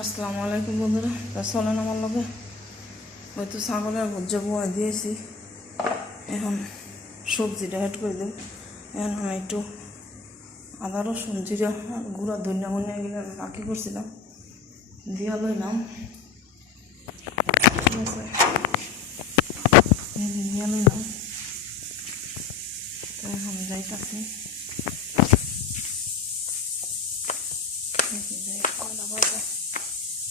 আসসালামু আলাইকুম বন্ধুরা। তা চলেন আমার লগে। হয়তো ছাগলের ভোজ্য বোয়া দিয়েছি। এখন সবজিটা অ্যাড করে দেব। এখন আমি একটু আদা, রসুন, জিরা আর গুঁড়া, ধনিয়া মনিয়া গেলে বাকি করছিলাম। দিয়া লইলাম। ঠিক আছে। এই যে দিয়া লইলাম। তো এখন যাইতাছি। যাই কয়লা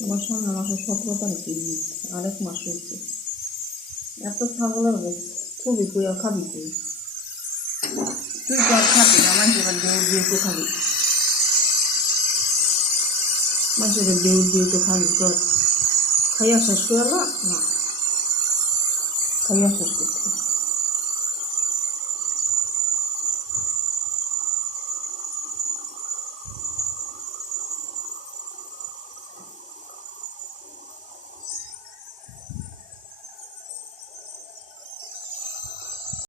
আমার সামনে সতেরো তারিখে ঈদ, আরেক মাস হচ্ছে এত ছাগলের খুবই আর খাবি কই তুই তো খাবি না মানুষের দেউল দিয়ে তো খাবি। মানুষের দেউল দিয়ে তো খাবি তোর খাইয়া শেষ করে না? খাইয়া শেষ করতে